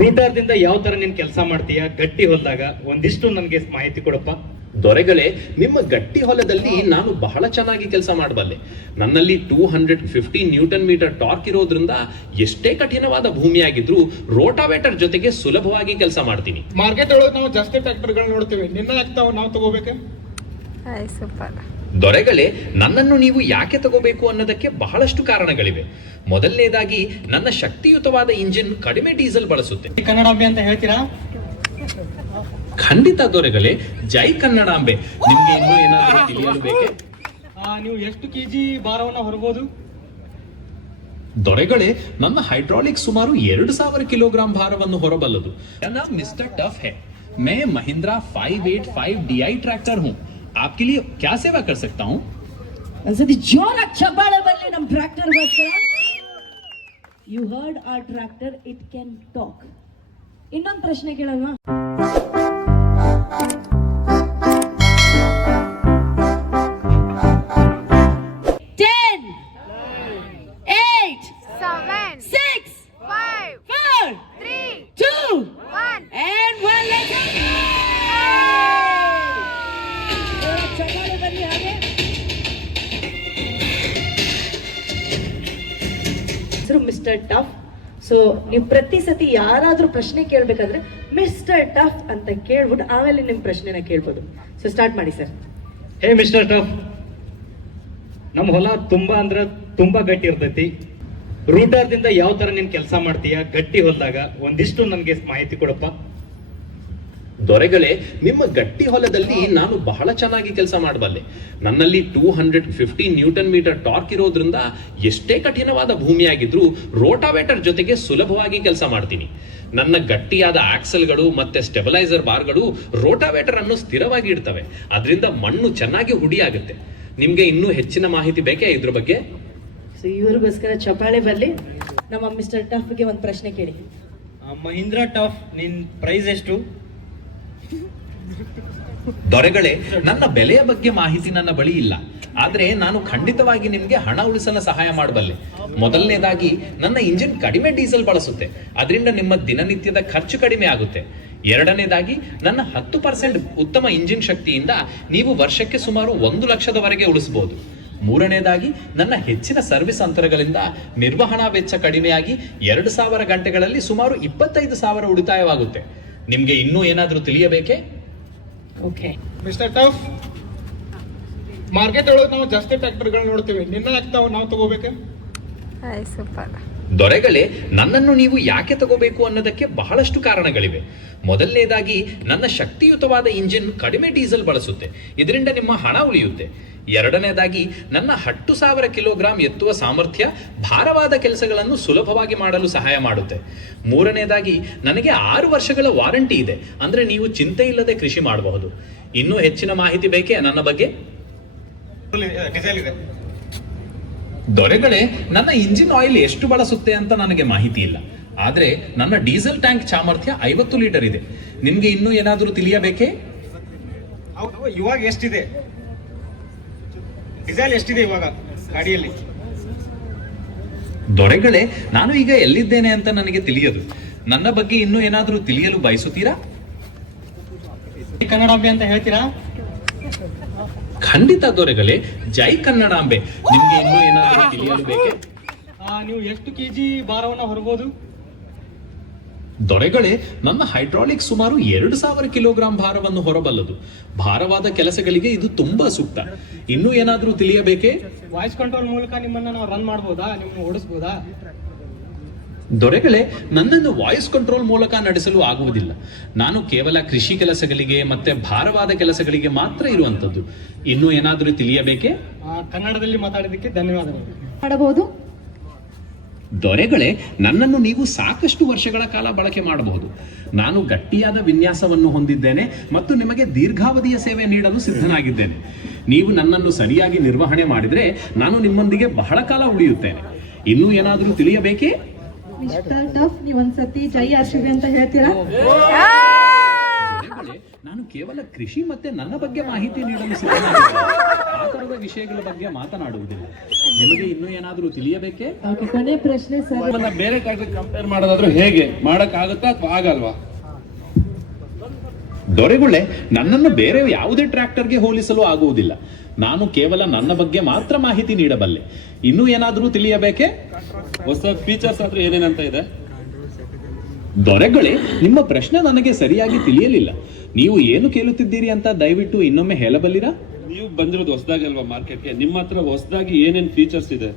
ರೂಟರ್ದಿಂದ ಯಾವ ತರ ನೀನ್ ಕೆಲಸ ಮಾಡ್ತೀಯ ಗಟ್ಟಿ ಹೊಲದಾಗ ಒಂದಿಷ್ಟು ನನಗೆ ಮಾಹಿತಿ ಕೊಡಪ್ಪ. ದೊರೆಗಳೇ, ನಿಮ್ಮ ಗಟ್ಟಿ ಹೊಲದಲ್ಲಿ ನಾನು ಬಹಳ ಚೆನ್ನಾಗಿ ಕೆಲಸ ಮಾಡಬಲ್ಲೆ. ನನ್ನಲ್ಲಿ 250 ನ್ಯೂಟನ್ ಮೀಟರ್ ಟಾರ್ಕ್ ಇರೋದ್ರಿಂದ ಎಷ್ಟೇ ಕಠಿಣವಾದ ಭೂಮಿಯಾಗಿದ್ರೂ ರೋಟಾವೇಟರ್ ಜೊತೆಗೆ ಸುಲಭವಾಗಿ ಕೆಲಸ ಮಾಡ್ತೀನಿ. ಮಾರ್ಕೆಟ್ ಒಳಗೆ ನಾವು ಜಾಸ್ತಿ ಟ್ರ್ಯಾಕ್ಟರ್ಗಳು ನೋಡ್ತೀವಿ, ನಿನ್ನ ಆಗ್ತಾವ ನಾವು ತಗೋಬೇಕೆ? ದೊರೆಗಳೇ, ನನ್ನನ್ನು ನೀವು ಯಾಕೆ ತಗೋಬೇಕು ಅನ್ನೋದಕ್ಕೆ ಬಹಳಷ್ಟು ಕಾರಣಗಳಿವೆ. ಮೊದಲನೇದಾಗಿ ನನ್ನ ಶಕ್ತಿಯುತವಾದ ಇಂಜಿನ್ ಕಡಿಮೆ ಡೀಸೆಲ್ ಬಳಸುತ್ತೆ. ಕನ್ನಡಾಂಬೆ ಅಂತ ಹೇಳ್ತೀರಾ? ಖಂಡಿತ ದೊರೆಗಳೇ, ಜೈ ಕನ್ನಡಾಂಬೆ. ನಿಮ್ಗೆ ಇನ್ನೂ ಏನಾದರೂ ತಿಳಿಯಲು ಬೇಕೆ? ನೀವು ಎಷ್ಟು ಕೆಜಿ ಭಾರವನ್ನು ಹೊರಬಹುದು? ದೊರೆಗಳೇ, ನನ್ನ ಹೈಡ್ರಾಲಿಕ್ ಸುಮಾರು 2000 ಕಿಲೋಗ್ರಾಂ ಭಾರವನ್ನು ಹೊರಬಲ್ಲದು. ನನ್ನ ಮಿಸ್ಟರ್ ಟಫ್ है. मैं महिंद्रा 585 DI ट्रैक्टर हूँ. आपके लिए क्या सेवा कर सकता हूँ? ಒಂದ್ಸತಿ ಜೋರಾಗಿ ಚಪ್ಪಾಳೆ ಬರಲಿ ನಮ್ಮ ಟ್ರ್ಯಾಕ್ಟರ್ಗೋಸ್ಕರ. You heard our tractor, it can talk. ಇನ್ನೊಂದು ಪ್ರಶ್ನೆ ಕೇಳಲ್ವಾ? Mister tough. ಸೊ ನೀವು ಪ್ರತಿ ಸತಿ ಯಾರಾದ್ರೂ ಪ್ರಶ್ನೆ ಕೇಳಬೇಕಾದ್ರೆ ಮಿಸ್ಟರ್ ಟಫ್ ಅಂತ ಕೇಳ್ಬಿಟ್ಟು ಆಮೇಲೆ ನಿಮ್ ಪ್ರಶ್ನೆನ ಕೇಳ್ಬೋದು. ಸೊ ಸ್ಟಾರ್ಟ್ ಮಾಡಿ ಸರ್. ಹೇ ಮಿಸ್ಟರ್ ಟಫ್, ನಮ್ಮ ಹೊಲ ತುಂಬಾ ಅಂದ್ರೆ ತುಂಬಾ ಗಟ್ಟಿ ಇರ್ತೈತಿ. ರೂಟರ್ದಿಂದ ಯಾವ ತರ ನೀನ್ ಕೆಲಸ ಮಾಡ್ತೀಯ ಗಟ್ಟಿ ಹೊಲದಾಗ ಒಂದಿಷ್ಟು ನನಗೆ ಮಾಹಿತಿ ಕೊಡಪ್ಪ. ದೊರೆಗಳೇ, ನಿಮ್ಮ ಗಟ್ಟಿ ಹೊಲದಲ್ಲಿ ನಾನು ಬಹಳ ಚೆನ್ನಾಗಿ ಕೆಲಸ ಮಾಡಬಲ್ಲೆ. ನನ್ನಲ್ಲಿ 250 ನ್ಯೂಟನ್ ಮೀಟರ್ ಟಾರ್ಕ್ ಇರೋದ್ರಿಂದ ಎಷ್ಟೇ ಕಠಿಣವಾದ ಭೂಮಿಯಾಗಿದ್ರೂ ರೋಟಾವೇಟರ್ ಜೊತೆಗೆ ಸುಲಭವಾಗಿ ಕೆಲಸ ಮಾಡ್ತೀನಿ. ನನ್ನ ಗಟ್ಟಿಯಾದ ಆಕ್ಸಲ್ಗಳು ಮತ್ತೆ ಸ್ಟೆಬಲೈಸರ್ ಬಾರ್ಗಳು ರೋಟಾವೇಟರ್ ಅನ್ನು ಸ್ಥಿರವಾಗಿ ಇಡ್ತವೆ. ಅದರಿಂದ ಮಣ್ಣು ಚೆನ್ನಾಗಿ ಹುಡಿಯಾಗುತ್ತೆ. ನಿಮ್ಗೆ ಇನ್ನೂ ಹೆಚ್ಚಿನ ಮಾಹಿತಿ ಬೇಕೇ ಇದ್ರ ಬಗ್ಗೆ? ಸೊ ಇವ್ರಿಗೋಸ್ಕರ ಚಪ್ಪಾಳೆ ಬರಲಿ. ನಮ್ಮ ಮಿಸ್ಟರ್ ಟಫ್ಗೆ ಒಂದು ಪ್ರಶ್ನೆ ಕೇಳಿ. ಮಹೀಂದ್ರಾ ಟಫ್ ನಿನ್ ಪ್ರೈಸ್ ಎಷ್ಟು? ದೊರೆಗಳೇ, ನನ್ನ ಬೆಲೆಯ ಬಗ್ಗೆ ಮಾಹಿತಿ ನನ್ನ ಬಳಿ ಇಲ್ಲ. ಆದ್ರೆ ನಾನು ಖಂಡಿತವಾಗಿ ನಿಮ್ಗೆ ಹಣ ಉಳಿಸಲು ಸಹಾಯ ಮಾಡಬಲ್ಲೆ. ಮೊದಲನೇದಾಗಿ ನನ್ನ ಇಂಜಿನ್ ಕಡಿಮೆ ಡೀಸೆಲ್ ಬಳಸುತ್ತೆ. ಅದರಿಂದ ನಿಮ್ಮ ದಿನನಿತ್ಯದ ಖರ್ಚು ಕಡಿಮೆ ಆಗುತ್ತೆ. ಎರಡನೇದಾಗಿ ನನ್ನ 10% ಉತ್ತಮ ಇಂಜಿನ್ ಶಕ್ತಿಯಿಂದ ನೀವು ವರ್ಷಕ್ಕೆ ಸುಮಾರು 1 ಲಕ್ಷದವರೆಗೆ ಉಳಿಸಬಹುದು. ಮೂರನೇದಾಗಿ ನನ್ನ ಹೆಚ್ಚಿನ ಸರ್ವಿಸ್ ಅಂತರಗಳಿಂದ ನಿರ್ವಹಣಾ ವೆಚ್ಚ ಕಡಿಮೆಯಾಗಿ 2000 ಗಂಟೆಗಳಲ್ಲಿ ಸುಮಾರು 25,000 ಉಳಿತಾಯವಾಗುತ್ತೆ. ನಿಮ್ಗೆ ಇನ್ನೂ ಏನಾದರೂ ತಿಳಿಯಬೇಕೇ? ಓಕೆ ಮಿಸ್ಟರ್ ಟಫ್, ಮಾರ್ಕೆಟ್ ಒಳಗೆ ನಾವು ಜಾಸ್ತಿ ಟ್ರ್ಯಾಕ್ಟರ್ಗಳು ನೋಡ್ತೀವಿ, ನಿನ್ನ ಆಗ್ತಾವ ನಾವು ತಗೋಬೇಕೆ? ದೊರೆಗಳೇ, ನನ್ನನ್ನು ನೀವು ಯಾಕೆ ತಗೋಬೇಕು ಅನ್ನೋದಕ್ಕೆ ಬಹಳಷ್ಟು ಕಾರಣಗಳಿವೆ. ಮೊದಲನೇದಾಗಿ ನನ್ನ ಶಕ್ತಿಯುತವಾದ ಇಂಜಿನ್ ಕಡಿಮೆ ಡೀಸೆಲ್ ಬಳಸುತ್ತೆ. ಇದರಿಂದ ನಿಮ್ಮ ಹಣ ಉಳಿಯುತ್ತೆ. ಎರಡನೇದಾಗಿ ನನ್ನ 10,000 ಕಿಲೋಗ್ರಾಂ ಎತ್ತುವ ಸಾಮರ್ಥ್ಯ ಭಾರವಾದ ಕೆಲಸಗಳನ್ನು ಸುಲಭವಾಗಿ ಮಾಡಲು ಸಹಾಯ ಮಾಡುತ್ತೆ. ಮೂರನೇದಾಗಿ ನನಗೆ 6 ವರ್ಷಗಳ ವಾರಂಟಿ ಇದೆ. ಅಂದ್ರೆ ನೀವು ಚಿಂತೆ ಇಲ್ಲದೆ ಕೃಷಿ ಮಾಡಬಹುದು. ಇನ್ನೂ ಹೆಚ್ಚಿನ ಮಾಹಿತಿ ಬೇಕೇ ನನ್ನ ಬಗ್ಗೆ? ದೊರೆಗಳೇ, ನನ್ನ ಇಂಜಿನ್ ಆಯಿಲ್ ಎಷ್ಟು ಬಳಸುತ್ತೆ ಅಂತ ನನಗೆ ಮಾಹಿತಿ ಇಲ್ಲ. ಆದ್ರೆ ನನ್ನ ಡೀಸೆಲ್ ಟ್ಯಾಂಕ್ ಸಾಮರ್ಥ್ಯ 50 ಲೀಟರ್ ಇದೆ. ನಿಮ್ಗೆ ಇನ್ನೂ ಏನಾದರೂ ತಿಳಿಯಬೇಕೇ? ಇವಾಗ ಎಷ್ಟಿದೆ ಡೀಸೆಲ್, ಎಷ್ಟಿದೆ ಇವಾಗ ಗಾಡಿಯಲ್ಲಿ? ದೊರೆಗಳೇ, ನಾನು ಈಗ ಎಲ್ಲಿದ್ದೇನೆ ಅಂತ ನನಗೆ ತಿಳಿಯದು. ನನ್ನ ಬಗ್ಗೆ ಇನ್ನೂ ಏನಾದರೂ ತಿಳಿಯಲು ಬಯಸುತ್ತೀರಾ? ಕನ್ನಡಾಂಬೆ ಅಂತ ಹೇಳ್ತೀರಾ? ಖಂಡಿತ ದೊರೆಗಳೇ, ಜೈ ಕನ್ನಡಾಂಬೆ. ನಿಮ್ಗೆ ಇನ್ನೂ ಏನಾದರೂ ತಿಳಿಯಲು ಬೇಕೆ? ನೀವು ಎಷ್ಟು ಕೆಜಿ ಭಾರವನ್ನು ಹೊರಬಹುದು? ದೊರೆಗಳೇ, ನನ್ನ ಹೈಡ್ರಾಲಿಕ್ ಸುಮಾರು 2000 ಕಿಲೋಗ್ರಾಂ ಭಾರವನ್ನು ಹೊರಬಲ್ಲದು. ಭಾರವಾದ ಕೆಲಸಗಳಿಗೆ ಇದು ತುಂಬಾ ಸೂಕ್ತ. ಇನ್ನೂ ಏನಾದರೂ ತಿಳಿಯಬೇಕೇ? ವಾಯ್ಸ್ ಕಂಟ್ರೋಲ್ ಮೂಲಕ ನಿಮ್ಮನ್ನ ನಾವು ರನ್ ಮಾಡಬಹುದಾ, ನಿಮ್ಮನ್ನು ಓಡಿಸಬಹುದಾ? ದೊರೆಗಳೇ, ನನ್ನನ್ನು ವಾಯ್ಸ್ ಕಂಟ್ರೋಲ್ ಮೂಲಕ ನಡೆಸಲು ಆಗುವುದಿಲ್ಲ. ನಾನು ಕೇವಲ ಕೃಷಿ ಕೆಲಸಗಳಿಗೆ ಮತ್ತೆ ಭಾರವಾದ ಕೆಲಸಗಳಿಗೆ ಮಾತ್ರ ಇರುವಂತದ್ದು. ಇನ್ನೂ ಏನಾದರೂ ತಿಳಿಯಬೇಕೇ? ಕನ್ನಡದಲ್ಲಿ ಮಾತಾಡೋದಕ್ಕೆ ಧನ್ಯವಾದಗಳು. ಮಾಡಬಹುದು. ದೊರೆಗಳೇ, ನನ್ನನ್ನು ನೀವು ಸಾಕಷ್ಟು ವರ್ಷಗಳ ಕಾಲ ಬಳಕೆ ಮಾಡಬಹುದು. ನಾನು ಗಟ್ಟಿಯಾದ ವಿನ್ಯಾಸವನ್ನು ಹೊಂದಿದ್ದೇನೆ ಮತ್ತು ನಿಮಗೆ ದೀರ್ಘಾವಧಿಯ ಸೇವೆ ನೀಡಲು ಸಿದ್ಧನಾಗಿದ್ದೇನೆ. ನೀವು ನನ್ನನ್ನು ಸರಿಯಾಗಿ ನಿರ್ವಹಣೆ ಮಾಡಿದರೆ ನಾನು ನಿಮ್ಮೊಂದಿಗೆ ಬಹಳ ಕಾಲ ಉಳಿಯುತ್ತೇನೆ. ಇನ್ನೂ ಏನಾದರೂ ತಿಳಿಯಬೇಕೇ? ಮಿಸ್ಟರ್ ಟಫ್, ನೀವು ಒಂದ್ಸತಿ ಜೈ ಆರ್‌ಸಿಬಿ ಅಂತ ಹೇಳ್ತೀರಾ? ನಾನು ಕೇವಲ ಕೃಷಿ ಮತ್ತೆ ನನ್ನ ಬಗ್ಗೆ ಮಾಹಿತಿ ನೀಡಲು ಸಿದ್ಧನಾಗಿದ್ದೇನೆ. ಆ ತರದ ವಿಷಯಗಳ ಬಗ್ಗೆ ಮಾತನಾಡುವುದಿಲ್ಲ. ನಿಮಗೆ ಇನ್ನೂ ಏನಾದರೂ ತಿಳಿಯಬೇಕೇ? ಓಕೆ, ಕೊನೆ ಪ್ರಶ್ನೆ ಸರ್. ಅದನ್ನ ಬೇರೆ ಟ್ರ್ಯಾಕ್ಟರ್ ಕಂಪೇರ್ ಮಾಡೋದಾದ್ರೂ ಹೇಗೆ ಮಾಡಕ್ ಆಗುತ್ತಾ ಅಥವಾ ಆಗಲ್ವಾ? ದೊರೆಗುಳ್ಳೆ, ನನ್ನನ್ನು ಬೇರೆ ಯಾವುದೇ ಟ್ರ್ಯಾಕ್ಟರ್ಗೆ ಹೋಲಿಸಲು ಆಗುವುದಿಲ್ಲ. ನಾನು ಕೇವಲ ನನ್ನ ಬಗ್ಗೆ ಮಾತ್ರ ಮಾಹಿತಿ ನೀಡಬಲ್ಲೆ. ಇನ್ನೂ ಏನಾದರೂ ತಿಳಿಯಬೇಕೇ? ಹೊಸ ಫೀಚರ್ಸ್ ಆದ್ರೂ ಏನೇನಂತ ಇದೆ? ದೊರೆಗಳೇ, ನಿಮ್ಮ ಪ್ರಶ್ನೆ ನನಗೆ ಸರಿಯಾಗಿ ತಿಳಿಯಲಿಲ್ಲ. ನೀವು ಏನು ಕೇಳುತ್ತಿದ್ದೀರಿ ಅಂತ ದಯವಿಟ್ಟು ಇನ್ನೊಮ್ಮೆ ಹೇಳಬಲ್ಲಿರಾ? ನೀವು ಬಂದಿರೋದು ಹೊಸದಾಗಿ ಅಲ್ವಾ ಮಾರ್ಕೆಟ್ಗೆ, ನಿಮ್ಮ ಹತ್ರ ಹೊಸದಾಗಿ ಏನೇನ್ ಫೀಚರ್ಸ್ ಇದೆ?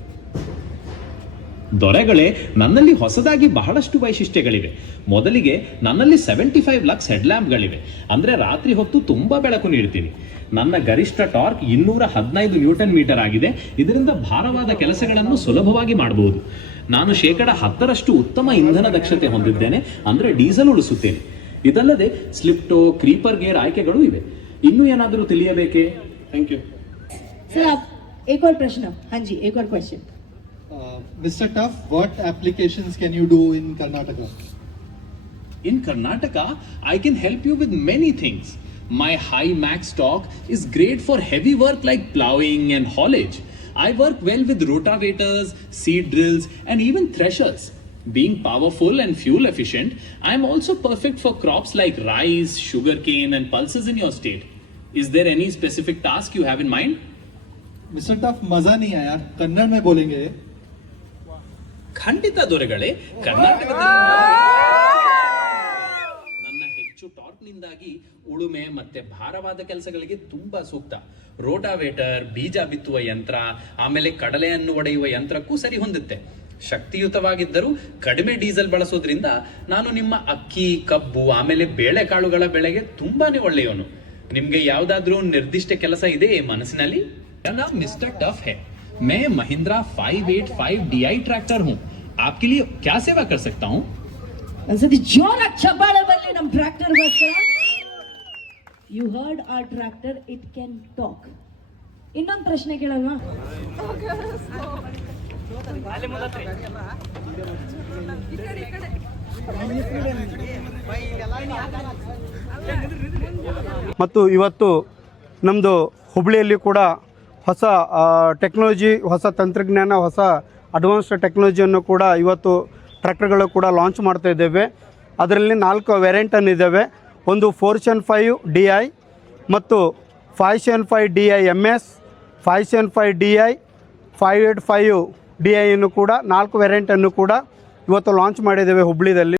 ದೊರೆಗಳೇ, ನನ್ನಲ್ಲಿ ಹೊಸದಾಗಿ ಬಹಳಷ್ಟು ವೈಶಿಷ್ಟ್ಯಗಳಿವೆ. ಮೊದಲಿಗೆ ನನ್ನಲ್ಲಿ 75 ಲಕ್ಸ್ ಹೆಡ್ಲ್ಯಾಂಪ್ಗಳಿವೆ. ಅಂದ್ರೆ ರಾತ್ರಿ ಹೊತ್ತು ತುಂಬಾ ಬೆಳಕು ನೀಡ್ತೀನಿ. ನನ್ನ ಗರಿಷ್ಠ ಟಾರ್ಕ್ 215 ನ್ಯೂಟನ್ ಮೀಟರ್ ಆಗಿದೆ. ಇದರಿಂದ ಭಾರವಾದ ಕೆಲಸಗಳನ್ನು ಸುಲಭವಾಗಿ ಮಾಡಬಹುದು. ನಾನು 10% ಉತ್ತಮ ಇಂಧನ ದಕ್ಷತೆ ಹೊಂದಿದ್ದೇನೆ, ಅಂದ್ರೆ ಡೀಸೆಲ್ ಉಳಿಸುತ್ತೇನೆ. ಇದಲ್ಲದೆ ಸ್ಲಿಪ್ಟೋ, ಕ್ರೀಪರ್ ಗೇರ್ ಆಯ್ಕೆಗಳು ಇವೆ. ಇನ್ನೂ ಏನಾದರೂ ತಿಳಿಯಬೇಕೇ? Thank you. सर आप एक और प्रश्न. हाँ जी, एक और question. Mr. Tuff, what applications can you do in Karnataka? In Karnataka, I can help you with many things. My high max torque is great for heavy work like plowing and haulage. I work well with rotavators, seed drills, and even threshers. Being powerful and fuel efficient, I am also perfect for crops like rice, sugarcane, and pulses in your state. Is there any specific task you have in mind? Mr. Tuff, मजा नहीं आया, कन्नड़ में बोलेंगे. ಖಂಡಿತ ದೊರೆಗಳೇ, ಕರ್ನಾಟಕದಲ್ಲಿ ನನ್ನ ಹೆಚ್ಚು ಟಾರ್ಕ್ನಿಂದಾಗಿ ಉಳುಮೆ ಮತ್ತೆ ಭಾರವಾದ ಕೆಲಸಗಳಿಗೆ ತುಂಬಾ ಸೂಕ್ತ. ರೋಟಾವೇಟರ್, ಬೀಜ ಬಿತ್ತುವ ಯಂತ್ರ, ಆಮೇಲೆ ಕಡಲೆಯನ್ನು ಒಡೆಯುವ ಯಂತ್ರಕ್ಕೂ ಸರಿ ಹೊಂದುತ್ತೆ. ಶಕ್ತಿಯುತವಾಗಿದ್ದರೂ ಕಡಿಮೆ ಡೀಸೆಲ್ ಬಳಸೋದ್ರಿಂದ ನಾನು ನಿಮ್ಮ ಅಕ್ಕಿ, ಕಬ್ಬು, ಆಮೇಲೆ ಬೇಳೆಕಾಳುಗಳ ಬೆಳೆಗೆ ತುಂಬಾನೇ ಒಳ್ಳೆಯವನು. ನಿಮ್ಗೆ ಯಾವ್ದಾದ್ರೂ ನಿರ್ದಿಷ್ಟ ಕೆಲಸ ಇದೆ ಮನಸ್ಸಿನಲ್ಲಿ? नाम मिस्टर टफ है. मैं महिंद्रा 585 DI ट्रैक्टर हूँ. आपके लिए क्या सेवा कर सकता हूँ? ಒಂದ್ಸತಿ ಜೋರಾಗಿ ಚಪ್ಪಾಳೆ ಬರಲಿ ನಮ್ಮ ಟ್ರ್ಯಾಕ್ಟರ್ಗೋಸ್ಕರ. You heard our tractor, it can talk. ಇನ್ನೊಂದು ಪ್ರಶ್ನೆ ಕೇಳಲ್ವಾ? ಮತ್ತು ಇವತ್ತು ನಮ್ಮದು ಹುಬ್ಬಳ್ಳಿಯಲ್ಲಿ ಕೂಡ ಹೊಸ ಟೆಕ್ನಾಲಜಿ, ಹೊಸ ತಂತ್ರಜ್ಞಾನ, ಹೊಸ ಅಡ್ವಾನ್ಸ್ಡ್ ಟೆಕ್ನಾಲಜಿಯನ್ನು ಕೂಡ ಇವತ್ತು ಟ್ರ್ಯಾಕ್ಟರ್ಗಳು ಕೂಡ ಲಾಂಚ್ ಮಾಡ್ತಾ ಇದ್ದೇವೆ. ಅದರಲ್ಲಿ 4 ವೇರಿಯಂಟನ್ನು ಇದ್ದಾವೆ. ಒಂದು 475 DI ಮತ್ತು 575 DI MS, 575 DI, 585 DI ಅನ್ನು ಕೂಡ 4 ವೇರಿಯಂಟನ್ನು ಕೂಡ ಇವತ್ತು ಲಾಂಚ್ ಮಾಡಿದ್ದೇವೆ ಹುಬ್ಬಳ್ಳಿಯಲ್ಲಿ.